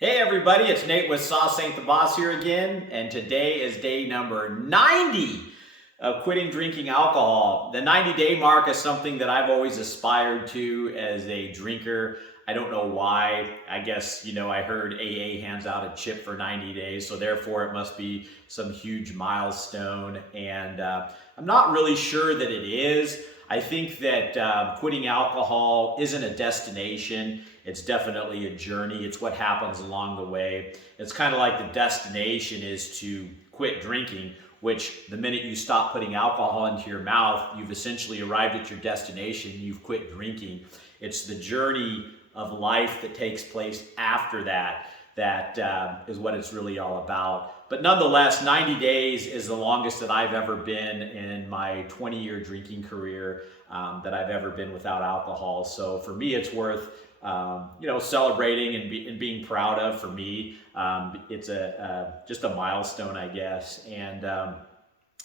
Hey everybody, it's Nate with Sauce Ain't the Boss here again, and today is day number 90 of quitting drinking alcohol. The 90-day mark is something that I've always aspired to as a drinker. I don't know why. I guess, I heard AA hands out a chip for 90 days, so therefore it must be some huge milestone, and I'm not really sure that it is. I think that quitting alcohol isn't a destination. It's definitely a journey. It's what happens along the way. It's kind of like the destination is to quit drinking, which the minute you stop putting alcohol into your mouth, you've essentially arrived at your destination. You've quit drinking. It's the journey of life that takes place after that is what it's really all about. But nonetheless, 90 days is the longest that I've ever been in my 20-year drinking career that I've ever been without alcohol. So for me, it's worth celebrating and being proud of. For me, it's just a milestone, I guess. And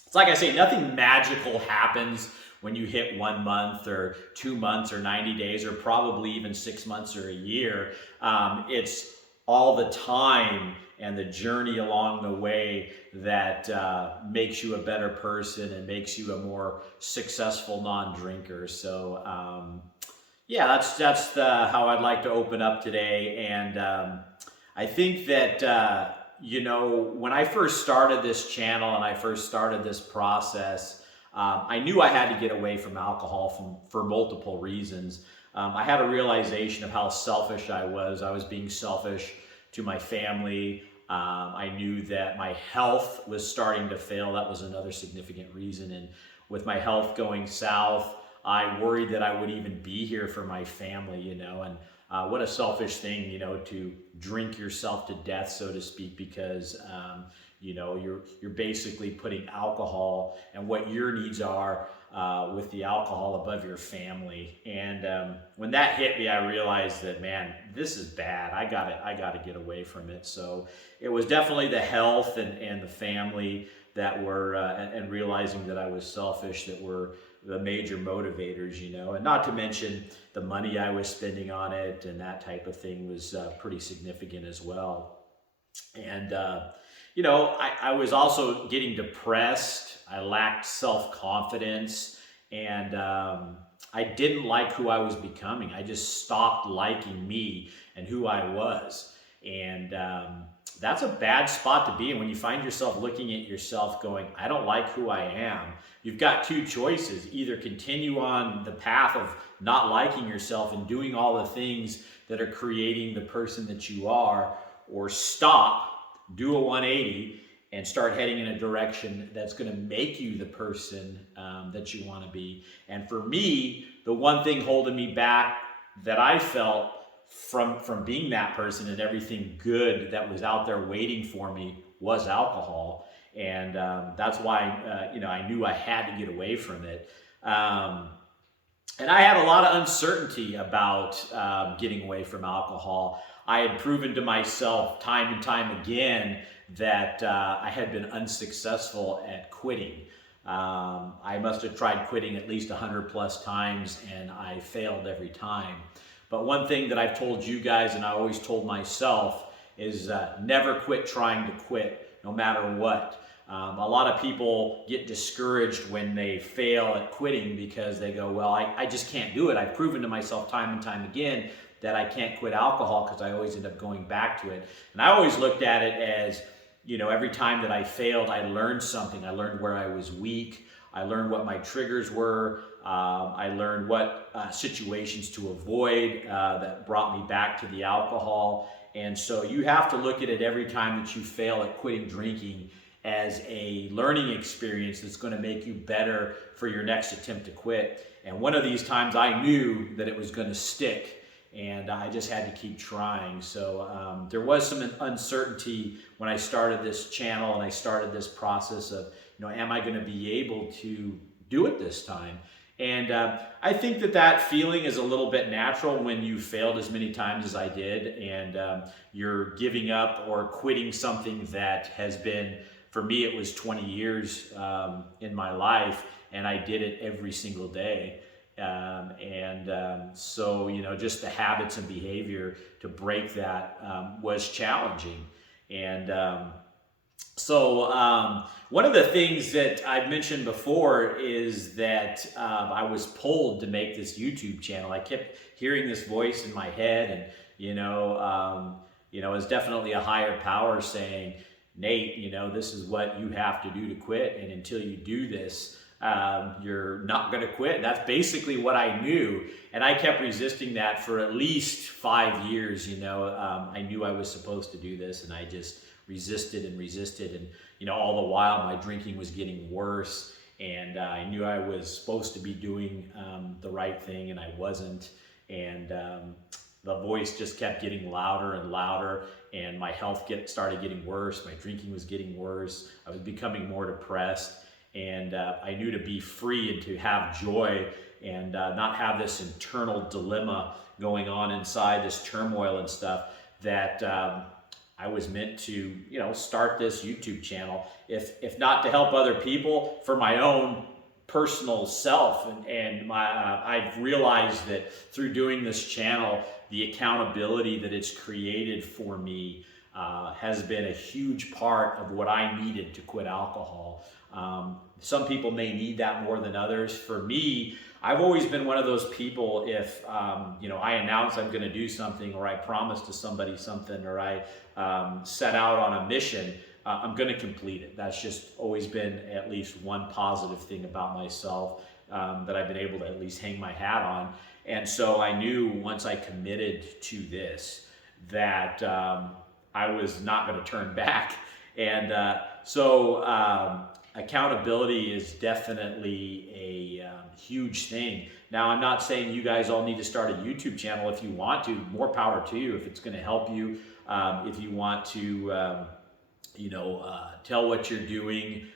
it's like I say, nothing magical happens when you hit 1 month or 2 months or 90 days or probably even 6 months or a year. It's all the time and the journey along the way that makes you a better person and makes you a more successful non-drinker. So yeah, that's how I'd like to open up today. And I think that when I first started this channel and I first started this process, I knew I had to get away from alcohol for multiple reasons. I had a realization of how selfish I was. I was being selfish to my family. I knew that my health was starting to fail. That was another significant reason. And with my health going south, I worried that I would even be here for my family, and what a selfish thing, to drink yourself to death, so to speak, because you're basically putting alcohol and what your needs are with the alcohol above your family. And when that hit me, I realized that, man, this is bad. I gotta get away from it. So it was definitely the health and the family that were, and realizing that I was selfish, that were the major motivators, and not to mention the money I was spending on it and that type of thing was pretty significant as well. And I was also getting depressed. I lacked self-confidence, and I didn't like who I was becoming. I just stopped liking me and who I was. And that's a bad spot to be in when you find yourself looking at yourself going, I don't like who I am. You've got two choices: either continue on the path of not liking yourself and doing all the things that are creating the person that you are, or stop, do a 180, and start heading in a direction that's going to make you the person that you want to be. And for me, the one thing holding me back that I felt from being that person and everything good that was out there waiting for me was alcohol. And that's why I knew I had to get away from it. And I had a lot of uncertainty about getting away from alcohol. I had proven to myself time and time again that I had been unsuccessful at quitting. I must have tried quitting at least 100 plus times, and I failed every time. But one thing that I've told you guys, and I always told myself, is never quit trying to quit, no matter what. A lot of people get discouraged when they fail at quitting because they go, well, I just can't do it. I've proven to myself time and time again that I can't quit alcohol, because I always end up going back to it. And I always looked at it as, every time that I failed, I learned something. I learned where I was weak. I learned what my triggers were. I learned what situations to avoid that brought me back to the alcohol. And so you have to look at it every time that you fail at quitting drinking as a learning experience that's going to make you better for your next attempt to quit. And one of these times I knew that it was going to stick, and I just had to keep trying. So there was some uncertainty when I started this channel and I started this process of, am I going to be able to do it this time? And I think that feeling is a little bit natural when you failed as many times as I did, and you're giving up or quitting something that has been, for me, it was 20 years in my life, and I did it every single day. So, just the habits and behavior to break that was challenging. And one of the things that I've mentioned before is that I was pulled to make this YouTube channel. I kept hearing this voice in my head, and it's definitely a higher power saying, Nate, this is what you have to do to quit, and until you do this, you're not going to quit. And that's basically what I knew, and I kept resisting that for at least 5 years. I knew I was supposed to do this, and I just resisted and resisted, and all the while my drinking was getting worse, and I knew I was supposed to be doing the right thing, and I wasn't. And the voice just kept getting louder and louder, and my health started getting worse. My drinking was getting worse. I was becoming more depressed, and I knew to be free and to have joy and not have this internal dilemma going on inside, this turmoil and stuff, that I was meant to, start this YouTube channel, if not to help other people, for my own personal self. And I've realized that through doing this channel, the accountability that it's created for me has been a huge part of what I needed to quit alcohol. Some people may need that more than others. For me, I've always been one of those people, if I announce I'm going to do something, or I promise to somebody something, or I set out on a mission, I'm going to complete it. That's just always been at least one positive thing about myself that I've been able to at least hang my hat on. And so I knew once I committed to this that I was not going to turn back. And accountability is definitely a huge thing. Now, I'm not saying you guys all need to start a YouTube channel. If you want to, more power to you. If it's going to help you, if you want to, tell what you're doing,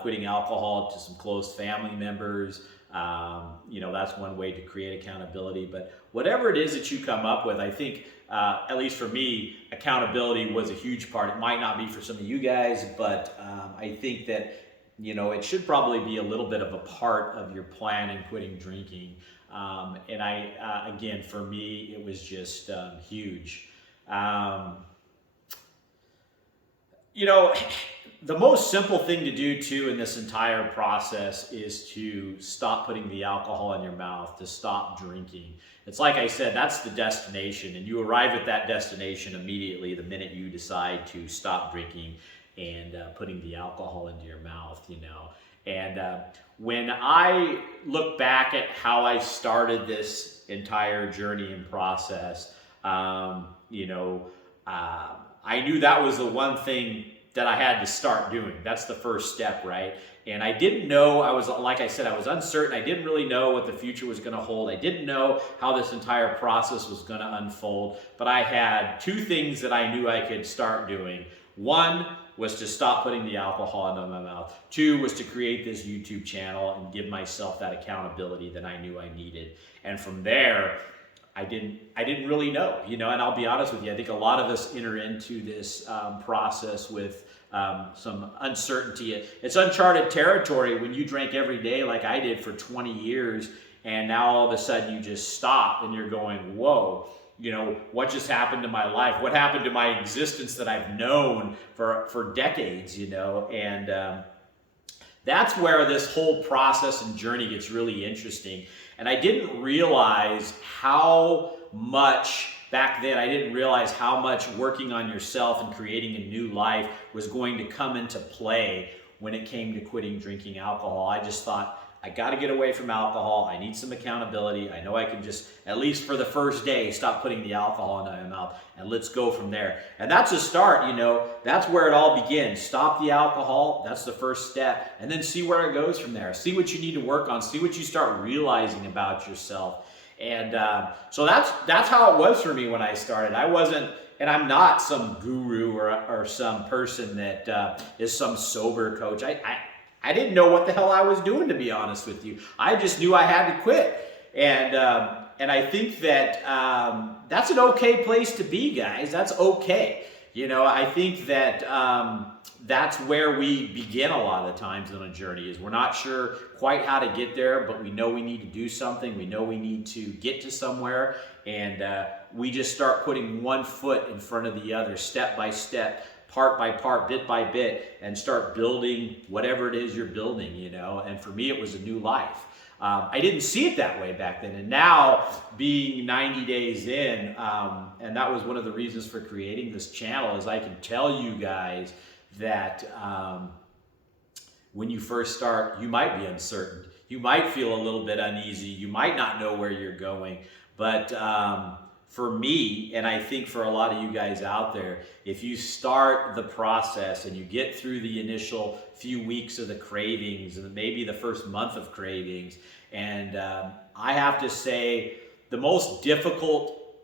quitting alcohol to some close family members, that's one way to create accountability. But whatever it is that you come up with, I think, at least for me, accountability was a huge part. It might not be for some of you guys, but I think that it should probably be a little bit of a part of your plan in quitting drinking. And again, for me, it was just huge. The most simple thing to do too in this entire process is to stop putting the alcohol in your mouth, to stop drinking. It's like I said, that's the destination, and you arrive at that destination immediately the minute you decide to stop drinking and putting the alcohol into your mouth, And when I look back at how I started this entire journey and process, I knew that was the one thing that I had to start doing. That's the first step, right? And I didn't know, like I said, I was uncertain. I didn't really know what the future was going to hold. I didn't know how this entire process was going to unfold, but I had two things that I knew I could start doing. One was to stop putting the alcohol into my mouth. Two was to create this YouTube channel and give myself that accountability that I knew I needed. And from there, I didn't really know, and I'll be honest with you, I think a lot of us enter into this process with some uncertainty. It's uncharted territory when you drank every day like I did for 20 years, and now all of a sudden you just stop and you're going, whoa, what just happened to my life? What happened to my existence that I've known for decades, and that's where this whole process and journey gets really interesting. And I didn't realize how much, back then, I didn't realize how much working on yourself and creating a new life was going to come into play when it came to quitting drinking alcohol. I just thought, I got to get away from alcohol. I need some accountability. I know I can just, at least for the first day, stop putting the alcohol in my mouth, and let's go from there. And that's a start, that's where it all begins. Stop the alcohol. That's the first step. And then see where it goes from there. See what you need to work on. See what you start realizing about yourself. And so that's how it was for me when I started. I wasn't, and I'm not some guru or some person that is some sober coach. I didn't know what the hell I was doing, to be honest with you. I just knew I had to quit. And I think that that's an okay place to be, guys. That's okay. I think that that's where we begin a lot of the times on a journey. Is we're not sure quite how to get there, but we know we need to do something. We know we need to get to somewhere, and we just start putting one foot in front of the other, step by step, part by part, bit by bit, and start building whatever it is you're building. And for me, it was a new life. I didn't see it that way back then, and now being 90 days in, and that was one of the reasons for creating this channel, is I can tell you guys that when you first start, you might be uncertain, you might feel a little bit uneasy, you might not know where you're going, but for me, and I think for a lot of you guys out there, if you start the process and you get through the initial few weeks of the cravings and maybe the first month of cravings, and I have to say the most difficult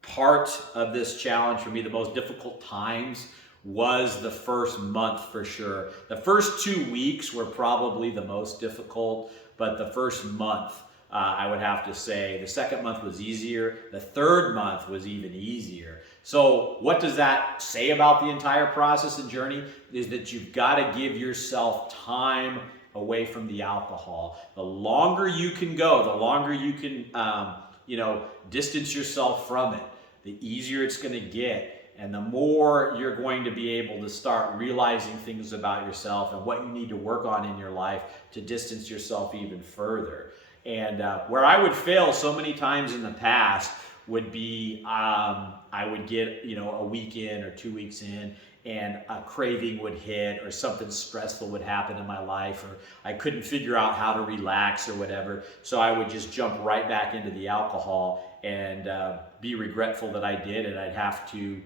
part of this challenge for me, the most difficult times, was the first month for sure. The first 2 weeks were probably the most difficult, but the first month, I would have to say, the second month was easier. The third month was even easier. So what does that say about the entire process and journey? Is that you've got to give yourself time away from the alcohol. The longer you can go, the longer you can, distance yourself from it, the easier it's going to get. And the more you're going to be able to start realizing things about yourself and what you need to work on in your life to distance yourself even further. And where I would fail so many times in the past would be I would get, a week in or 2 weeks in, and a craving would hit or something stressful would happen in my life, or I couldn't figure out how to relax or whatever. So I would just jump right back into the alcohol and be regretful that I did, and I'd have to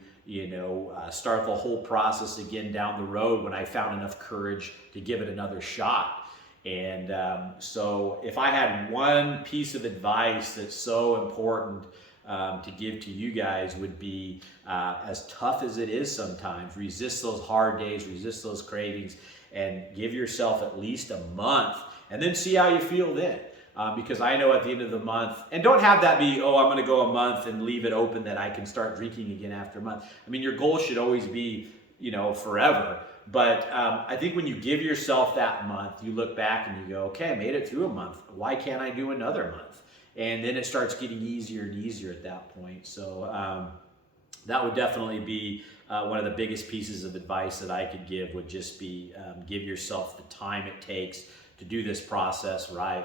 start the whole process again down the road when I found enough courage to give it another shot. And so if I had one piece of advice that's so important to give to you guys, would be as tough as it is sometimes, resist those hard days, resist those cravings, and give yourself at least a month, and then see how you feel then. Because I know at the end of the month, and don't have that be, I'm going to go a month and leave it open that I can start drinking again after a month. I mean, your goal should always be, forever. But I think when you give yourself that month, you look back and you go, okay, I made it through a month. Why can't I do another month? And then it starts getting easier and easier at that point. So that would definitely be one of the biggest pieces of advice that I could give, would just be give yourself the time it takes to do this process right,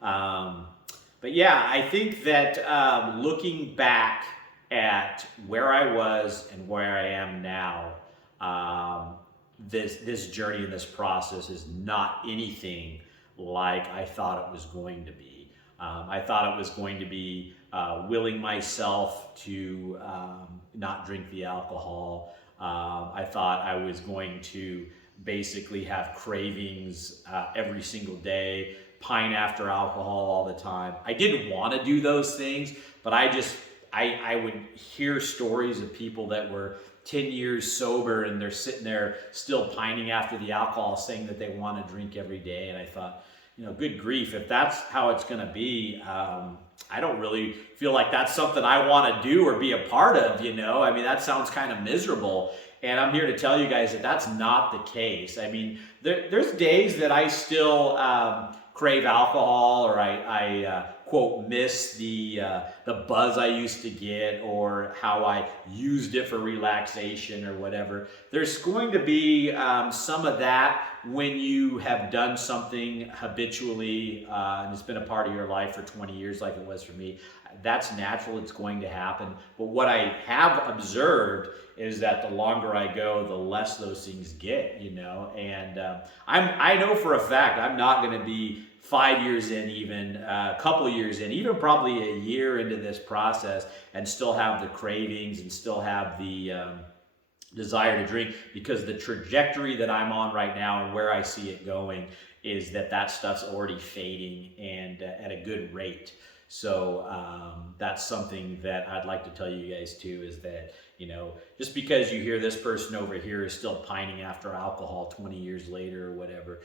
But yeah, I think that looking back at where I was and where I am now, this journey and this process is not anything like I thought it was going to be. I thought it was going to be willing myself to not drink the alcohol. I thought I was going to basically have cravings every single day, pine after alcohol all the time. I didn't want to do those things, but I would hear stories of people that were 10 years sober and they're sitting there still pining after the alcohol, saying that they want to drink every day. And I thought, good grief, if that's how it's going to be, I don't really feel like that's something I want to do or be a part of, I mean, that sounds kind of miserable. And I'm here to tell you guys that that's not the case. I mean, there's days that I still crave alcohol, or I quote, miss the buzz I used to get, or how I used it for relaxation or whatever. There's going to be some of that when you have done something habitually and it's been a part of your life for 20 years like it was for me. That's natural, it's going to happen. But what I have observed is that the longer I go, the less those things get, and I know for a fact I'm not going to be 5 years in, even a couple years in, even probably a year into this process, and still have the cravings and still have the desire to drink, because the trajectory that I'm on right now and where I see it going is that stuff's already fading, and at a good rate. So that's something that I'd like to tell you guys too, is that Just because you hear this person over here is still pining after alcohol 20 years later or whatever,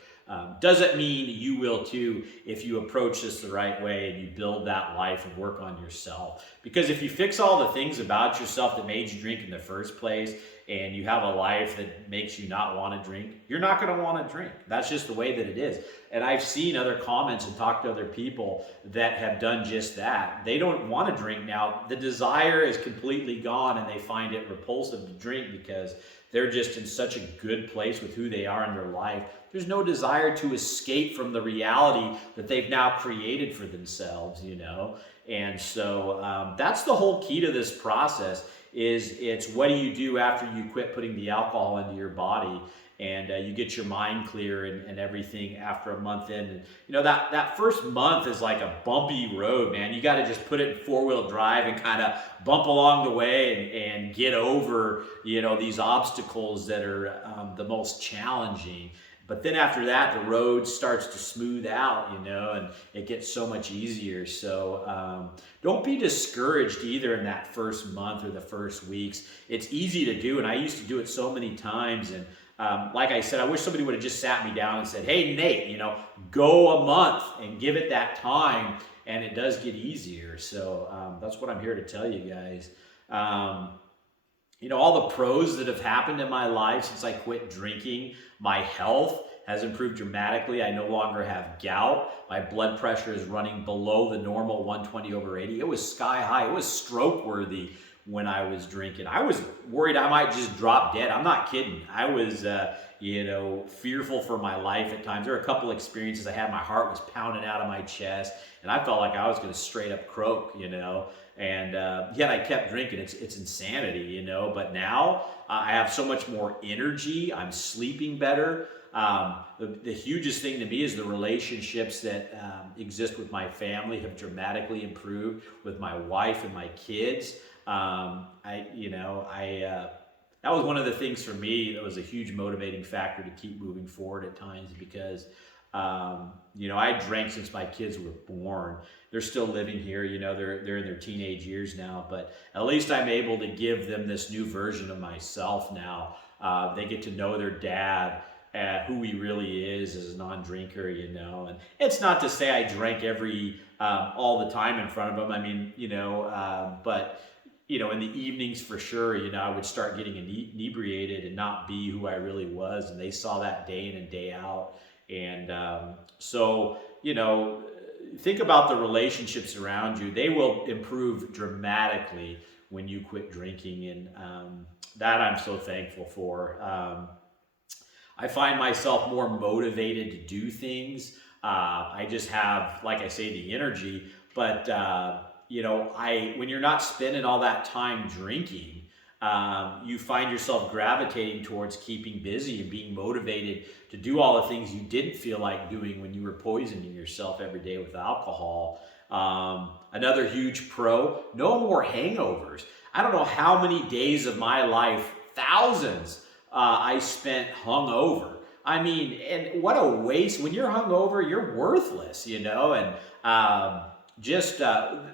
doesn't mean you will too if you approach this the right way and you build that life and work on yourself. Because if you fix all the things about yourself that made you drink in the first place, and you have a life that makes you not want to drink, you're not going to want to drink. That's just the way that it is. And I've seen other comments and talked to other people that have done just that. They don't want to drink now. The desire is completely gone, and they find it repulsive to drink because they're just in such a good place with who they are in their life. There's no desire to escape from the reality that they've now created for themselves, And so that's the whole key to this process. It's what do you do after you quit putting the alcohol into your body, and you get your mind clear and everything after a month in. And, that first month is like a bumpy road, man. You got to just put it in four-wheel drive and kind of bump along the way and get over, these obstacles that are the most challenging. But then after that, the road starts to smooth out, and it gets so much easier. So don't be discouraged either in that first month or the first weeks. It's easy to do, and I used to do it so many times. And like I said, I wish somebody would have just sat me down and said, hey, Nate, go a month and give it that time, and it does get easier. So that's what I'm here to tell you guys. All the pros that have happened in my life since I quit drinking. My health has improved dramatically. I no longer have gout. My blood pressure is running below the normal 120/80. It was sky high. It was stroke worthy when I was drinking. I was worried I might just drop dead. I'm not kidding. I was, fearful for my life at times. There were a couple experiences I had. My heart was pounding out of my chest, and I felt like I was going to straight up croak, And yet I kept drinking. It's insanity, But now I have so much more energy. I'm sleeping better. The hugest thing to me is the relationships that exist with my family have dramatically improved with my wife and my kids. That was one of the things for me that was a huge motivating factor to keep moving forward at times because, I drank since my kids were born. They're still living here, they're in their teenage years now, but at least I'm able to give them this new version of myself now. They get to know their dad, who he really is as a non-drinker, and it's not to say I drank all the time in front of him. But in the evenings for sure, I would start getting inebriated and not be who I really was. And they saw that day in and day out. And think about the relationships around you. They will improve dramatically when you quit drinking. And that I'm so thankful for. I find myself more motivated to do things. I just have, like I say, the energy. But when you're not spending all that time drinking, you find yourself gravitating towards keeping busy and being motivated to do all the things you didn't feel like doing when you were poisoning yourself every day with alcohol. Another huge pro, no more hangovers. I don't know how many days of my life, thousands, I spent hungover. And what a waste. When you're hungover, you're worthless, and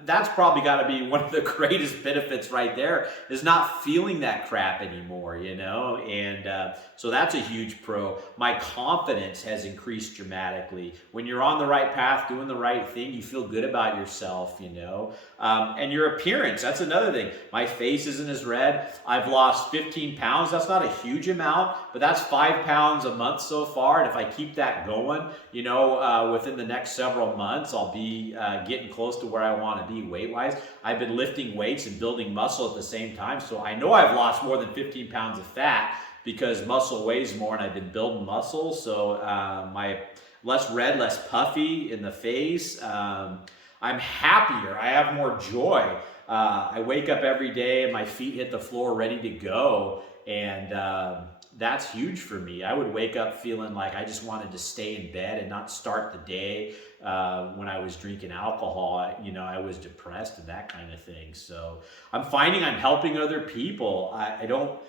that's probably got to be one of the greatest benefits right there, is not feeling that crap anymore, and so that's a huge pro. My confidence has increased dramatically. When you're on the right path, doing the right thing, you feel good about yourself, and your appearance, that's another thing. My face isn't as red. I've lost 15 pounds. That's not a huge amount, but that's 5 pounds a month so far, and if I keep that going, within the next several months, I'll be getting close to where I want to be weight-wise. I've been lifting weights and building muscle at the same time, so I know I've lost more than 15 pounds of fat because muscle weighs more and I've been building muscle, so my less red, less puffy in the face. I'm happier. I have more joy. I wake up every day and my feet hit the floor ready to go, And that's huge for me. I would wake up feeling like I just wanted to stay in bed and not start the day. When I was drinking alcohol, I was depressed and that kind of thing. So I'm finding I'm helping other people. I don't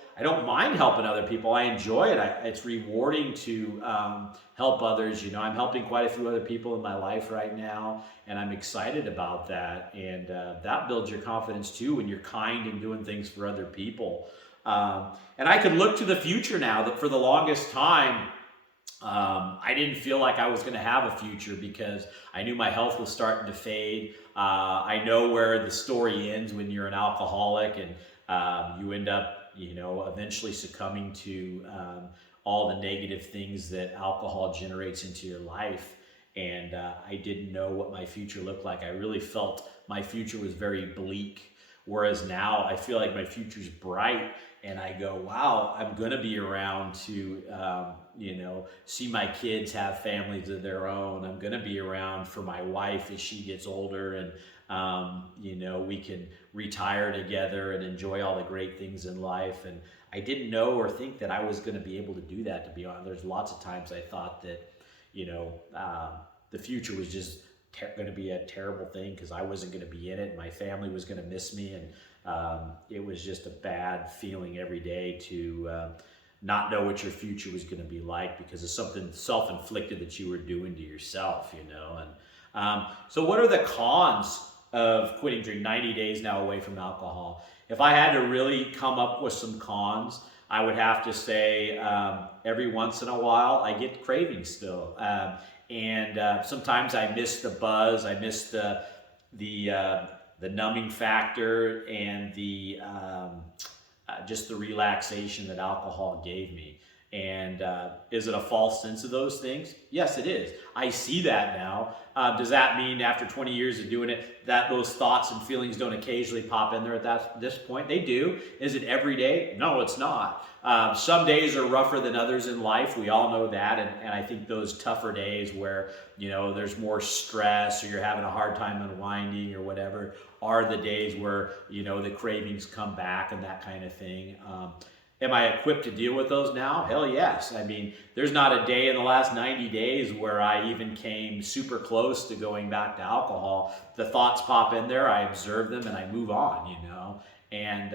mind helping other people. I enjoy it. It's rewarding to help others. I'm helping quite a few other people in my life right now, and I'm excited about that. And that builds your confidence too when you're kind and doing things for other people. And I can look to the future now. That for the longest time, I didn't feel like I was going to have a future because I knew my health was starting to fade. I know where the story ends when you're an alcoholic, and you end up, eventually succumbing to all the negative things that alcohol generates into your life. And I didn't know what my future looked like. I really felt my future was very bleak. Whereas now I feel like my future's bright, and I go, wow, I'm going to be around to, see my kids have families of their own. I'm going to be around for my wife as she gets older, and, we can retire together and enjoy all the great things in life. And I didn't know or think that I was going to be able to do that, to be honest. There's lots of times I thought that, the future was just going to be a terrible thing because I wasn't going to be in it. My family was going to miss me, and it was just a bad feeling every day to not know what your future was going to be like because of something self-inflicted that you were doing to yourself, And so what are the cons of quitting drinking 90 days now away from alcohol? If I had to really come up with some cons, I would have to say every once in a while I get cravings still. And sometimes I miss the buzz, I miss the numbing factor, and the just the relaxation that alcohol gave me. And is it a false sense of those things? Yes, it is. I see that now. Does that mean after 20 years of doing it that those thoughts and feelings don't occasionally pop in there at this point? They do. Is it every day? No, it's not. Some days are rougher than others in life. We all know that. And I think those tougher days where, there's more stress or you're having a hard time unwinding or whatever are the days where, the cravings come back and that kind of thing. Am I equipped to deal with those now? Hell yes. I mean, there's not a day in the last 90 days where I even came super close to going back to alcohol. The thoughts pop in there, I observe them, and I move on, And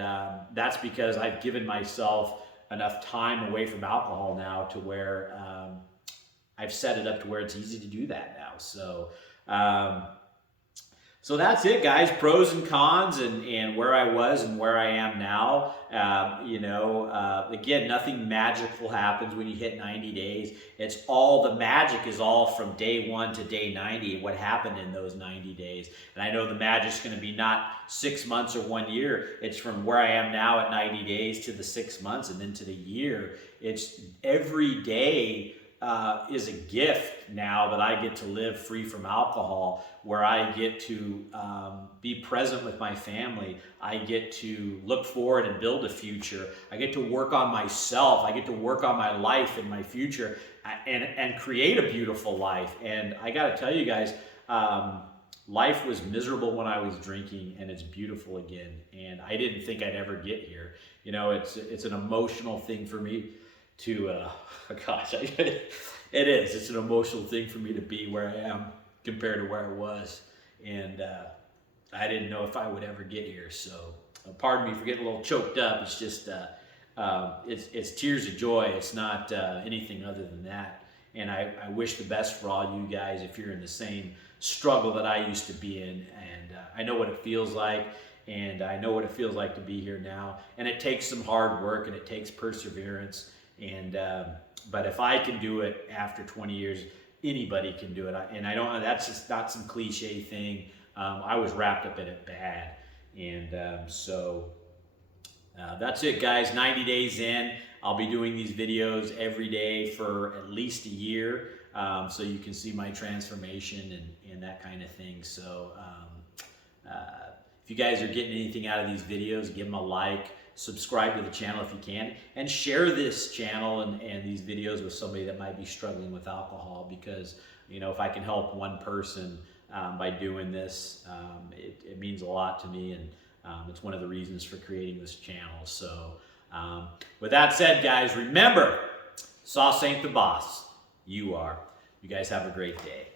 that's because I've given myself enough time away from alcohol now to where I've set it up to where it's easy to do that now. So that's it, guys. Pros and cons, and where I was and where I am now. Again, nothing magical happens when you hit 90 days. It's all, the magic is all from day 1 to day 90, what happened in those 90 days. And I know the magic's going to be not 6 months or 1 year. It's from where I am now at 90 days to the 6 months and then to the year. It's every day is a gift now that I get to live free from alcohol, where I get to be present with my family. I get to look forward and build a future. I get to work on myself. I get to work on my life and my future and create a beautiful life. And I got to tell you guys, life was miserable when I was drinking, and it's beautiful again. And I didn't think I'd ever get here. It's an emotional thing for me to, it is. It's an emotional thing for me to be where I am compared to where I was. And I didn't know if I would ever get here. So pardon me for getting a little choked up. It's just, it's tears of joy. It's not anything other than that. And I wish the best for all you guys if you're in the same struggle that I used to be in. And I know what it feels like. And I know what it feels like to be here now. And it takes some hard work, and it takes perseverance. And but if I can do it after 20 years, anybody can do it. And I don't. That's just not some cliche thing. I was wrapped up in it bad, and so that's it, guys. 90 days in, I'll be doing these videos every day for at least a year, so you can see my transformation and that kind of thing. So if you guys are getting anything out of these videos, give them a like. Subscribe to the channel if you can, and share this channel and these videos with somebody that might be struggling with alcohol, because if I can help one person by doing this, it means a lot to me, and it's one of the reasons for creating this channel. So With that said, guys, remember, sauce ain't the boss. You are. You guys have a great day.